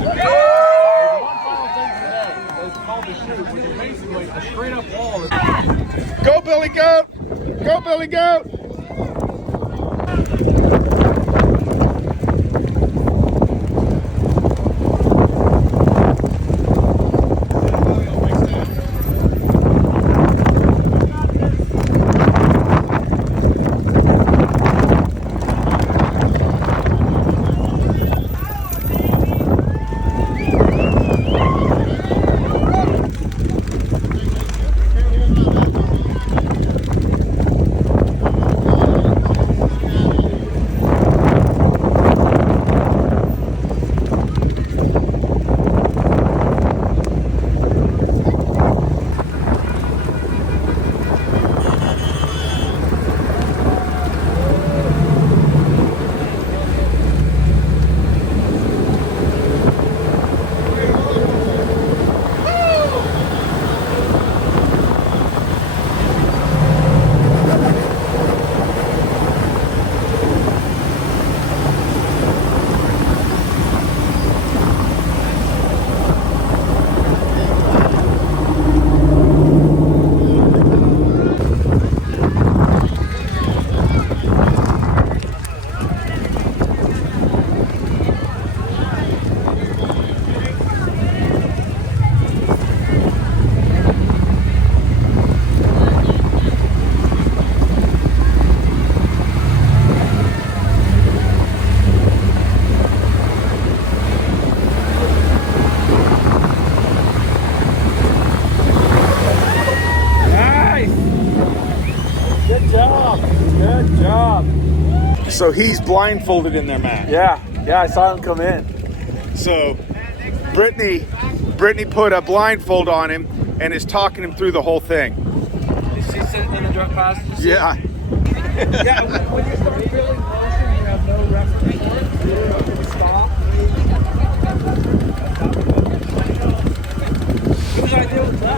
one final thing today. It's called the chute, which is basically a straight up wall. Go, Billy Goat! Go, Billy Goat! So he's blindfolded in there, Matt. Yeah, I saw him come in. So Brittany put a blindfold on him and is talking him through the whole thing. Is she sitting in the drunk passenger seat? Yeah. Yeah, when you start feeling motion, you have no reference for it. You don't have to stop. Whose idea was that?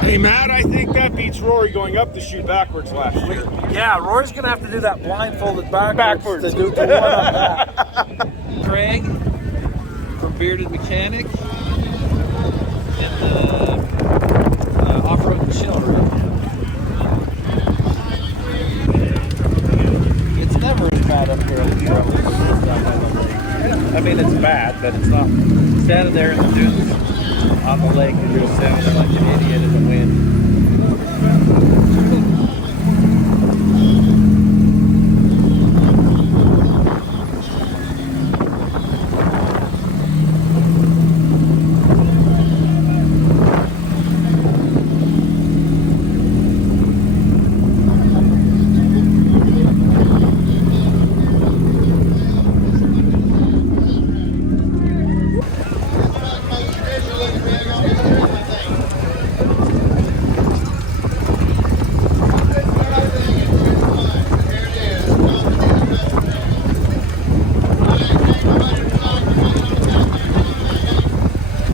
Hey, Matt, I think that beats Rory going up the chute backwards last year. Yeah, Rory's going to have to do that blindfolded backwards. Backwards. To one up that. Craig from Bearded Mechanic and the off-road and chill, right? It's never as bad up here on the trail as it is down by the lake. I mean, it's bad, but it's not. Standing there in the dunes on the lake and you're standing there like an idiot in the wind.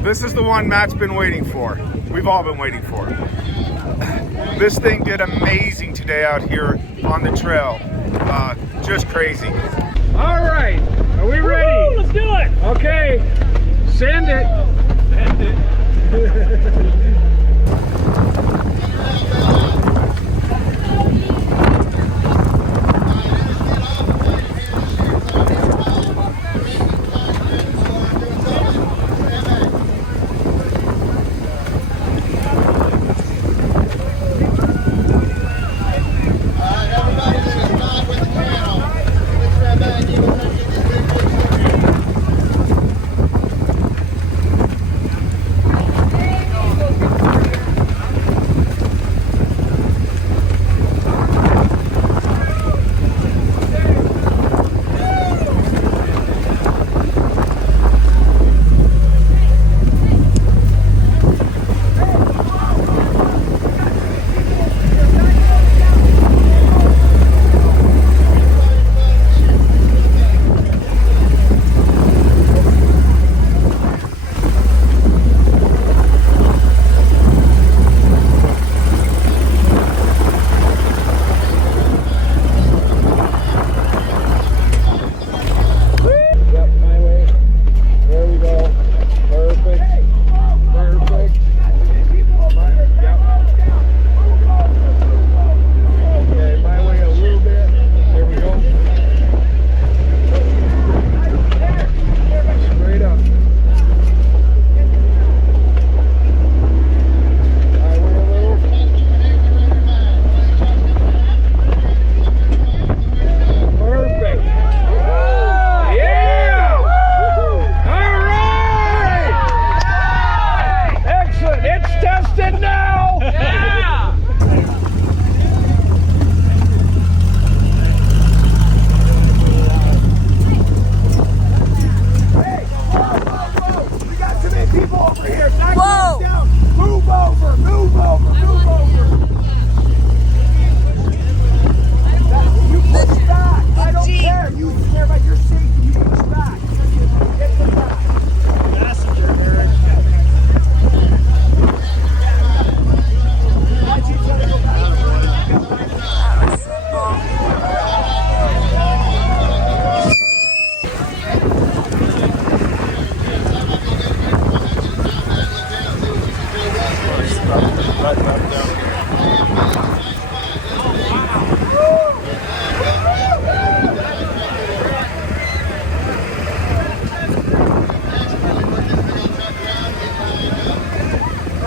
This is the one Matt's been waiting for. We've all been waiting for. This thing did amazing today out here on the trail. just crazy. All right, are we ready? Woo, let's do it. Okay, send it. Send it.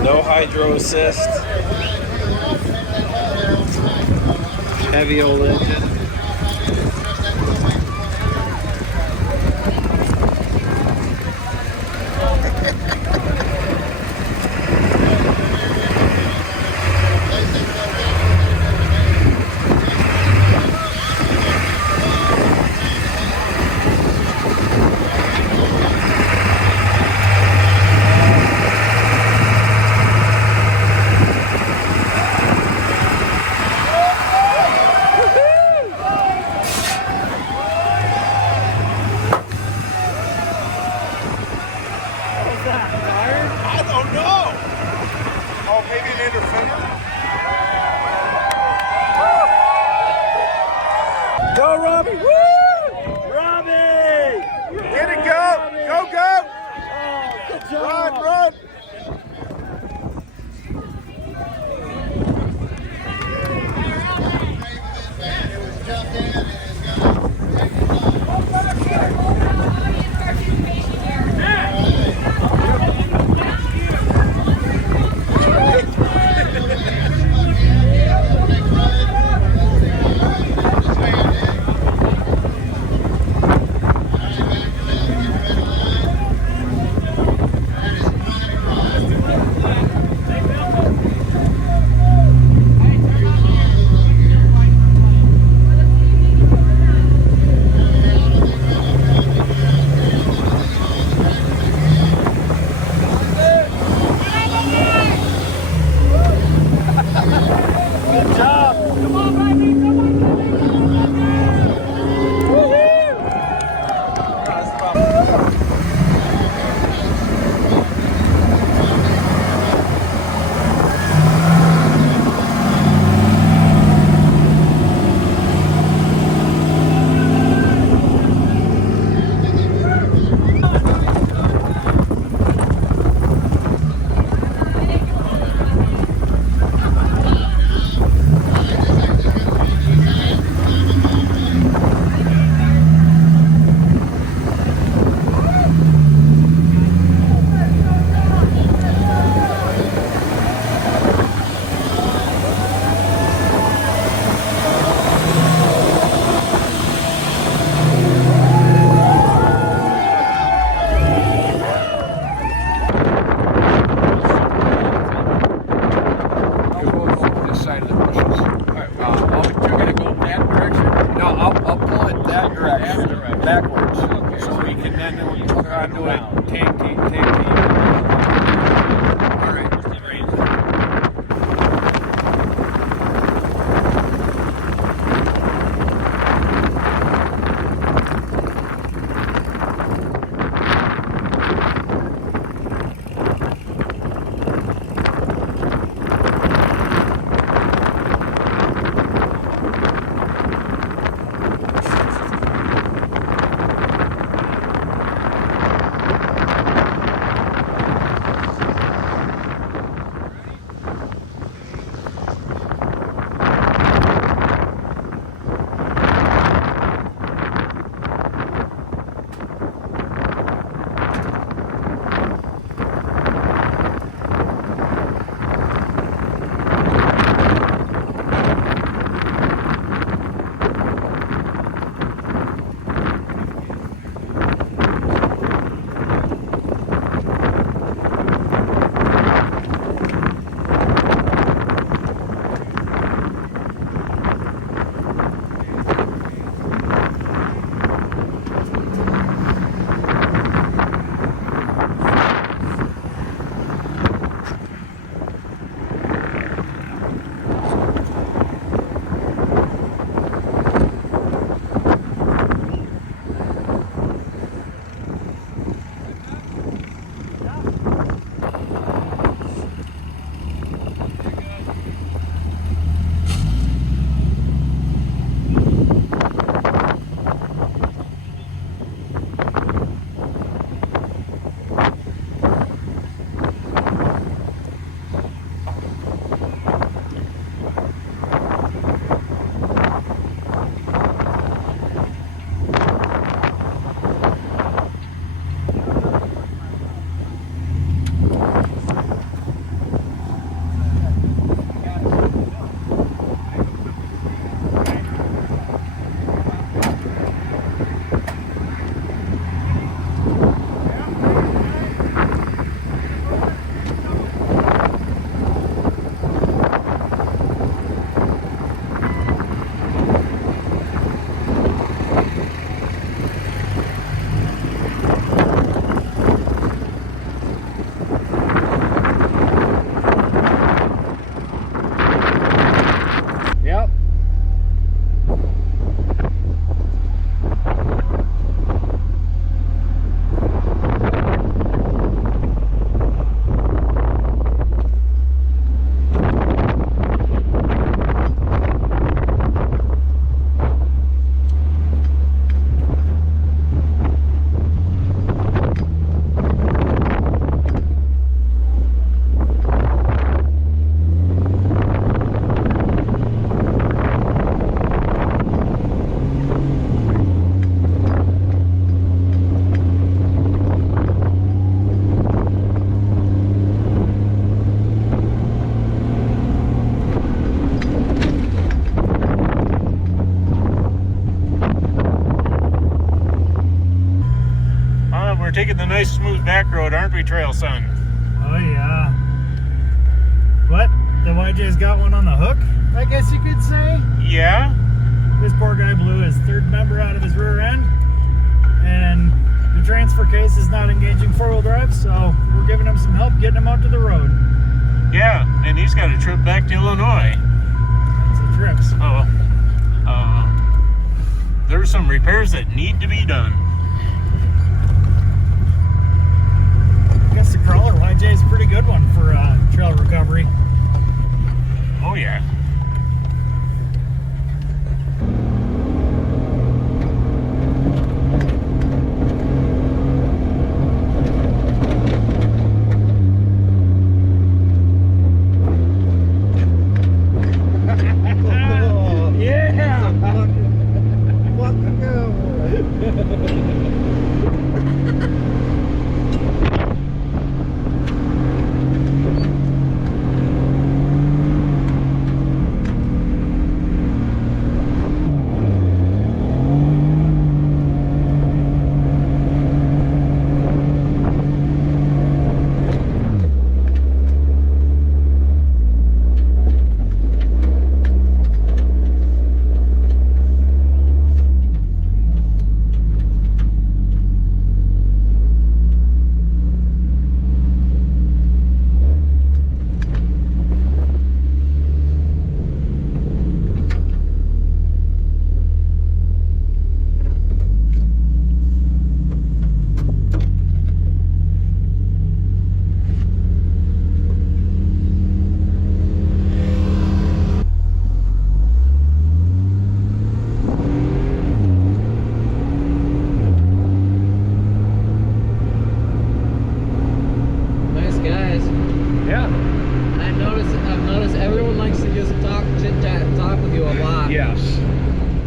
No hydro assist. Heavy old engine. I don't know. Oh, maybe an interfere? Go, Robbie! Woo! Robbie! Get it, go! Go, go! Oh, good Run, job! run! I'll pull it that direction, backwards. Okay. So we can then hook onto it. Tank. All right. Taking the nice smooth back road, aren't we, Trail Son? Oh yeah. What? The YJ's got one on the hook, I guess you could say? Yeah. This poor guy blew his third member out of his rear end, and the transfer case is not engaging four-wheel drive, so we're giving him some help getting him out to the road. Yeah, and he's got a trip back to Illinois. That's the trips. Oh, there's some repairs that need to be done. I guess the crawler YJ is a pretty good one for trail recovery. Oh yeah.